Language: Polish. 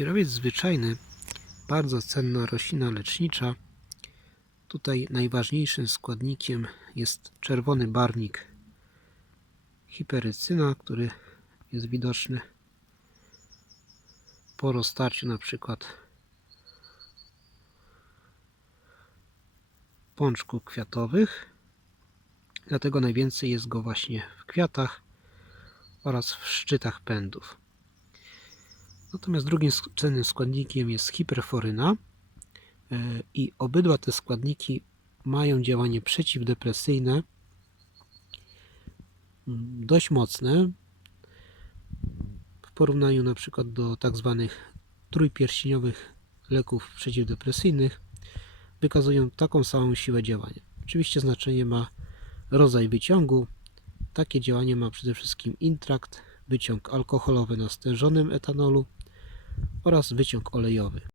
Papierowiec zwyczajny, bardzo cenna roślina lecznicza. Tutaj najważniejszym składnikiem jest czerwony barwnik hiperycyna, który jest widoczny po roztarciu na przykład pączków kwiatowych. Dlatego najwięcej jest go właśnie w kwiatach oraz w szczytach pędów. Natomiast drugim cennym składnikiem jest hiperforyna e, i obydwa te składniki mają działanie przeciwdepresyjne mm, dość mocne w porównaniu na przykład do tak zwanych trójpierścieniowych leków przeciwdepresyjnych wykazują taką samą siłę działania. Oczywiście znaczenie ma rodzaj wyciągu. Takie działanie ma przede wszystkim intrakt, wyciąg alkoholowy na stężonym etanolu oraz wyciąg olejowy.